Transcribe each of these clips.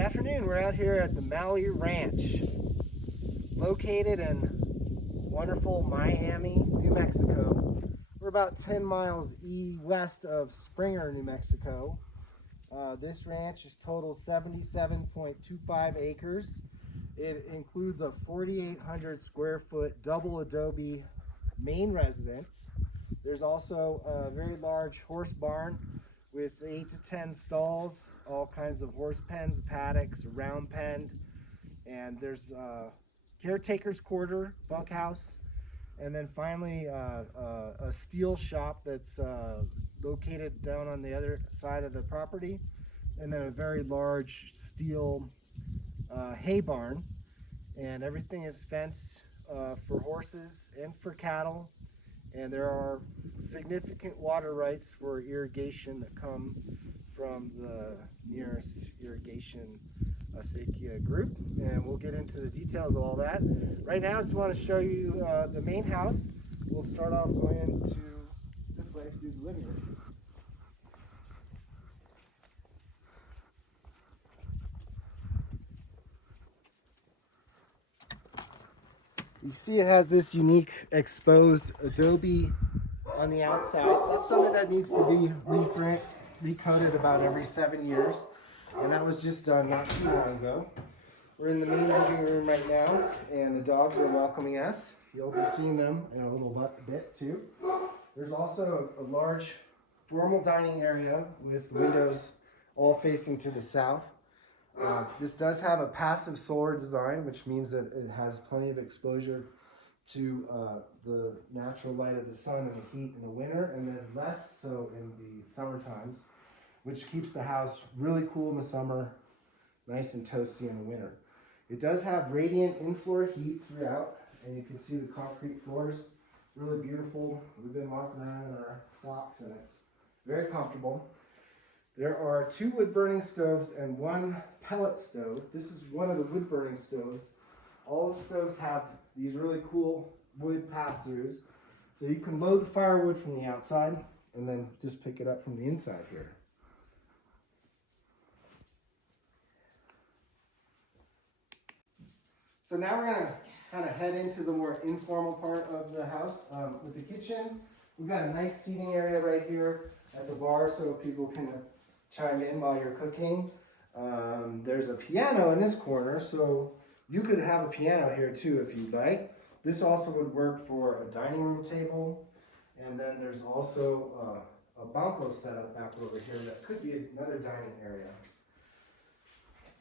Afternoon, we're out here at the Maui Ranch, located in wonderful Miami, New Mexico. We're about 10 miles west of Springer, New Mexico. This ranch is total 77.25 acres. It includes a 4,800 square foot double adobe main residence. There's also a very large horse barn with 8 to 10 stalls, all kinds of horse pens, paddocks, round penned, and there's a caretaker's quarter, bunkhouse, and then finally a steel shop that's located down on the other side of the property, and then a very large steel hay barn, and everything is fenced for horses and for cattle. And there are significant water rights for irrigation that come from the nearest irrigation acre group, and we'll get into the details of all that. Right now I just want to show you the main house. We'll start off going into this way through the living room. You see it has this unique exposed adobe on the outside. That's something that needs to be recoated about every 7 years, and that was just done not too long ago. We're in the main living room right now, and the dogs are welcoming us. You'll be seeing them in a little bit too. There's also a large formal dining area with windows all facing to the south. This does have a passive solar design, which means that it has plenty of exposure to the natural light of the sun and the heat in the winter, and then less so in the summer times, which keeps the house really cool in the summer, nice and toasty in the winter. It does have radiant in-floor heat throughout, and you can see the concrete floors, really beautiful. We've been walking around in our socks, and it's very comfortable. There are 2 wood-burning stoves and 1 pellet stove. This is one of the wood-burning stoves. All the stoves have these really cool wood pass-throughs, so you can load the firewood from the outside and then just pick it up from the inside here. So now we're going to kind of head into the more informal part of the house. With the kitchen, we've got a nice seating area right here at the bar so people can chime in while you're cooking. There's a piano in this corner, so you could have a piano here too if you'd like. This also would work for a dining room table, and then there's also a banco set up back over here that could be another dining area.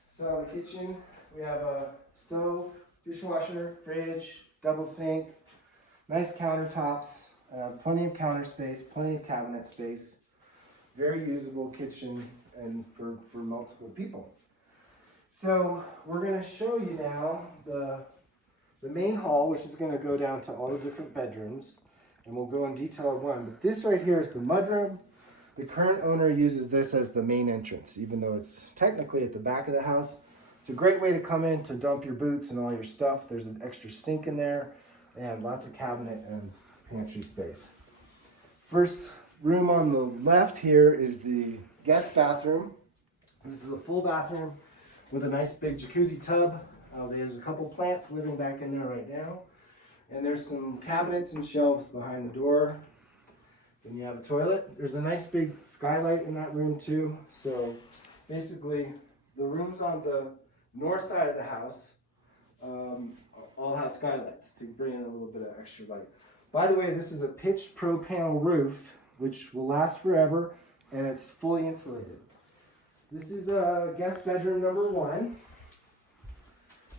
So in the kitchen, we have a stove, dishwasher, fridge, double sink, nice countertops, plenty of counter space, plenty of cabinet space. Very usable kitchen and for multiple people. So we're going to show you now the main hall, which is going to go down to all the different bedrooms, and we'll go in detail on one. But this right here is the mudroom. The current owner uses this as the main entrance, even though it's technically at the back of the house. It's a great way to come in to dump your boots and all your stuff. There's an extra sink in there and lots of cabinet and pantry space. First room on the left here is the guest bathroom. This is a full bathroom with a nice big jacuzzi tub. There's a couple plants living back in there right now. And there's some cabinets and shelves behind the door. Then you have a toilet. There's a nice big skylight in that room too. So basically the rooms on the north side of the house all have skylights to bring in a little bit of extra light. By the way, this is a pitched pro panel roof, which will last forever, and it's fully insulated. This is guest bedroom number 1.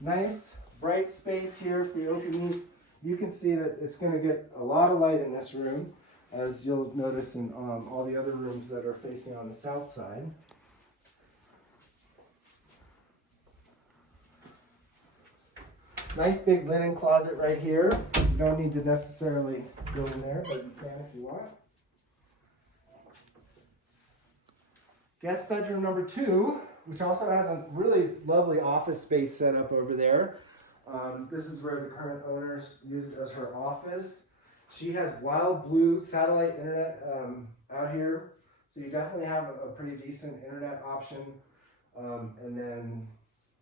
Nice, bright space here. If we open these, you can see that it's going to get a lot of light in this room, as you'll notice in all the other rooms that are facing on the south side. Nice big linen closet right here. You don't need to necessarily go in there, but you can if you want. Guest bedroom number 2, which also has a really lovely office space set up over there. This is where the current owners use it as her office. She has wild blue satellite internet out here, so you definitely have a pretty decent internet option And then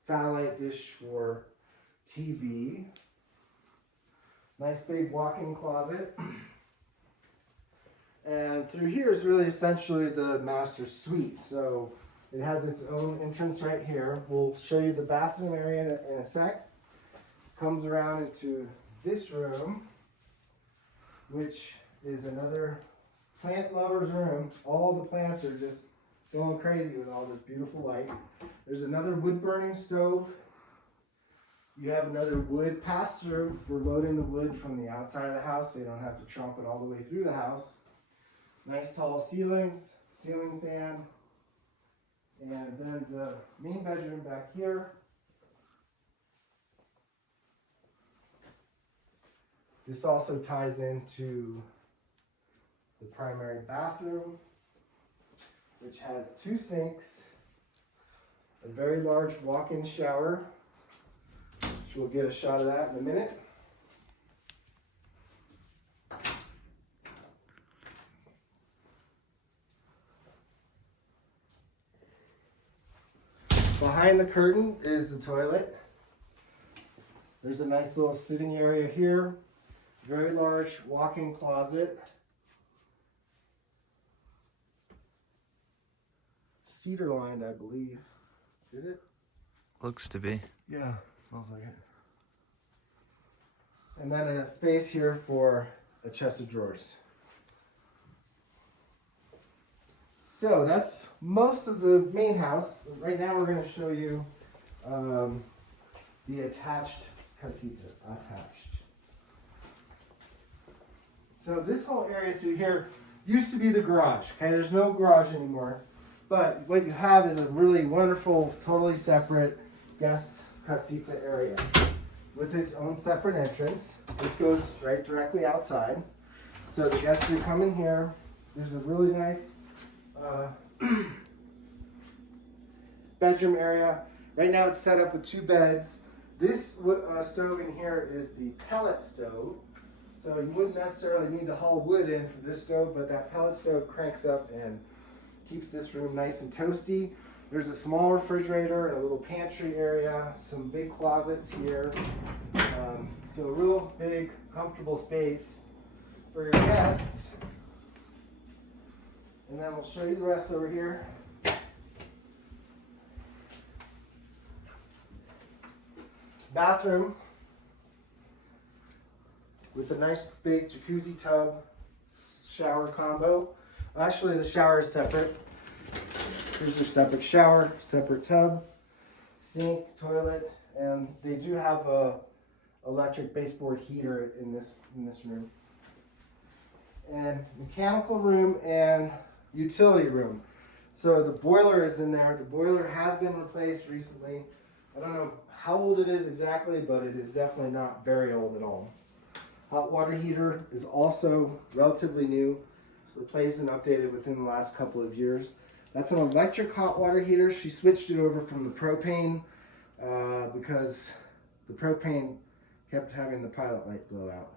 satellite dish for TV. Nice big walk-in closet. And through here is really essentially the master suite. So it has its own entrance right here. We'll show you the bathroom area in a sec. Comes around into this room, which is another plant lover's room. All the plants are just going crazy with all this beautiful light. There's another wood burning stove. You have another wood pass through for loading the wood from the outside of the house so you don't have to tromp it all the way through the house. Nice tall ceilings, ceiling fan, and then the main bedroom back here. This also ties into the primary bathroom, which has 2 sinks, a very large walk-in shower, which we'll get a shot of that in a minute. Behind the curtain is the toilet. There's a nice little sitting area here. Very large walk-in closet. Cedar lined, I believe. Is it? Looks to be. Yeah, smells like it. And then a space here for a chest of drawers. So that's most of the main house. Right now we're going to show you the attached casita. So this whole area through here used to be the garage. Okay, there's no garage anymore. But what you have is a really wonderful, totally separate guest casita area with its own separate entrance. This goes right directly outside. So the guests who come in here, there's a really nice bedroom area. Right now it's set up with 2 beds. This stove in here is the pellet stove. So you wouldn't necessarily need to haul wood in for this stove, but that pellet stove cranks up and keeps this room nice and toasty. There's a small refrigerator and a little pantry area, some big closets here. So a real big, comfortable space for your guests. And then we'll show you the rest over here. Bathroom with a nice big jacuzzi tub shower combo. Actually, the shower is separate. Here's your separate shower, separate tub, sink, toilet, and they do have a electric baseboard heater in this room. And mechanical room and utility room. So the boiler is in there. The boiler has been replaced recently. I don't know how old it is exactly, but it is definitely not very old at all. Hot water heater is also relatively new, replaced and updated within the last couple of years. That's an electric hot water heater. She switched it over from the propane because the propane kept having the pilot light blow out.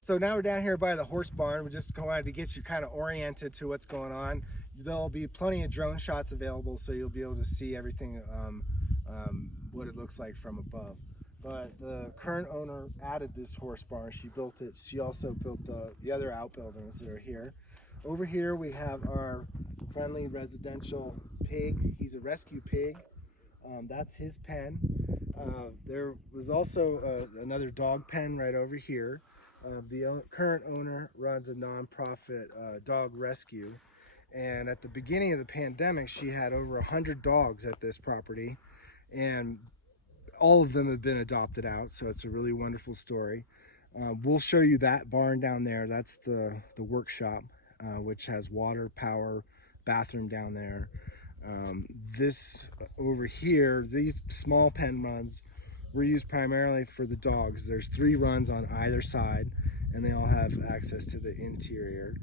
So now we're down here by the horse barn. We just wanted to get you kind of oriented to what's going on. There'll be plenty of drone shots available, so you'll be able to see everything, what it looks like from above. But the current owner added this horse barn. She built it. She also built the other outbuildings that are here. Over here we have our friendly residential pig. He's a rescue pig. That's his pen. There was also another dog pen right over here. The current owner runs a nonprofit dog rescue. And at the beginning of the pandemic, she had over 100 dogs at this property. And all of them have been adopted out, so it's a really wonderful story. We'll show you that barn down there. That's the workshop, which has water, power, bathroom down there. This over here, these small pen runs were used primarily for the dogs. There's 3 runs on either side, and they all have access to the interior.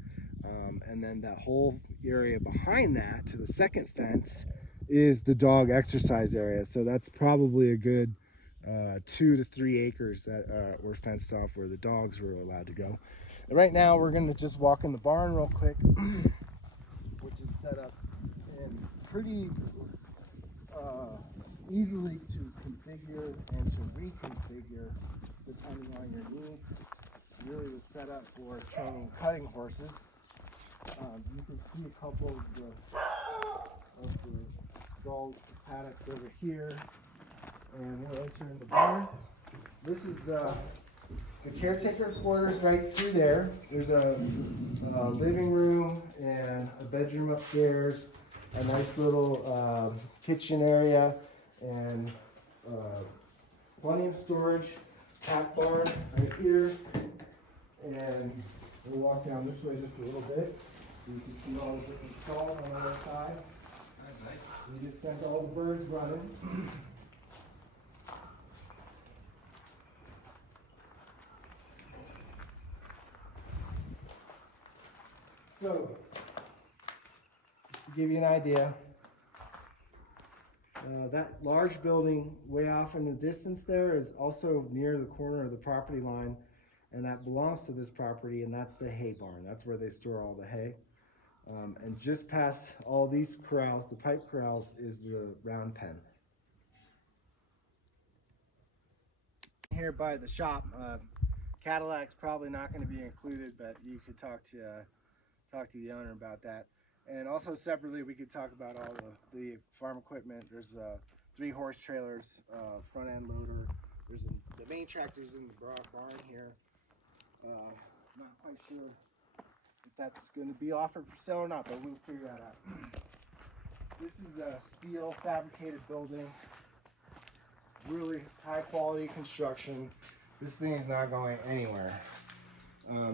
And then that whole area behind that, to the second fence, is the dog exercise area. So that's probably a good 2 to 3 acres that were fenced off where the dogs were allowed to go. And right now we're going to just walk in the barn real quick, which is set up in pretty easily to configure and to reconfigure depending on your needs. Really was set up for training cutting horses. You can see a couple of the stalled paddocks over here, and we're entering the barn. This is the caretaker quarters right through there. There's a living room and a bedroom upstairs, a nice little kitchen area, and plenty of storage. Cat barn right here, and we'll walk down this way just a little bit so you can see all the different stalls on the other side. We just sent all the birds running. So, just to give you an idea, that large building way off in the distance there is also near the corner of the property line, and that belongs to this property, and that's the hay barn. That's where they store all the hay. And just past all these corrals, the pipe corrals, is the round pen. Here by the shop, Cadillac's probably not going to be included, but you could talk to the owner about that. And also separately, we could talk about all the farm equipment. There's 3 horse trailers, front end loader. There's the main tractor's in the barn here. Not quite sure if that's going to be offered for sale or not, but we'll figure that out. This is a steel fabricated building. Really high quality construction. This thing is not going anywhere.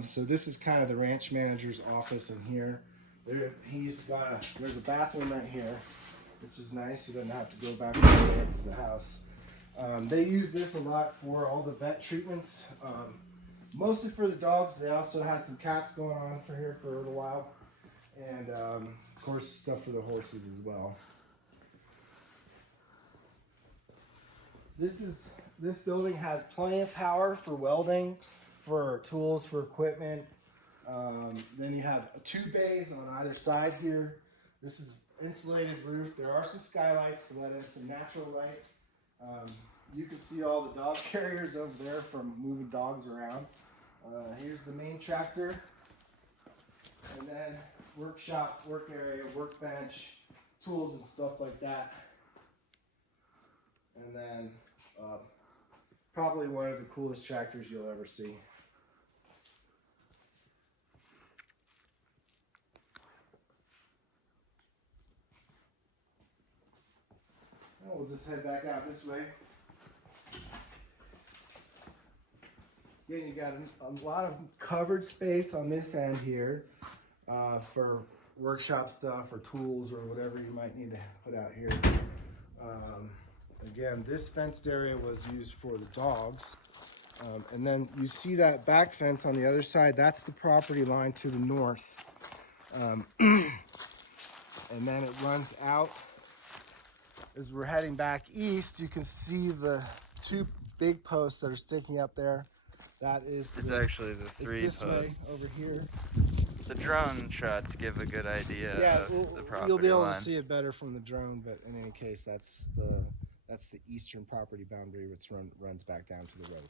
So this is kind of the ranch manager's office in here. There's a bathroom right here, which is nice. You don't have to go back all the way up to the house. They use this a lot for all the vet treatments, mostly for the dogs. They also had some cats going on for here for a little while, and of course stuff for the horses as well. This building has plenty of power for welding, for tools, for equipment. Then you have 2 bays on either side here. This is insulated roof. There are some skylights to let in some natural light. You can see all the dog carriers over there from moving dogs around. Here's the main tractor. And then workshop, work area, workbench, tools and stuff like that. And then probably one of the coolest tractors you'll ever see. We'll just head back out this way. Again, you got a lot of covered space on this end here for workshop stuff or tools or whatever you might need to put out here. Again, this fenced area was used for the dogs. And then you see that back fence on the other side, that's the property line to the north. And then it runs out. As we're heading back east, you can see the 2 big posts that are sticking up there. That is Actually the 3 this posts. way over here. The drone shots give a good idea of the property you'll be able line. to see it better from the drone, but in any case, that's the eastern property boundary, which runs back down to the road.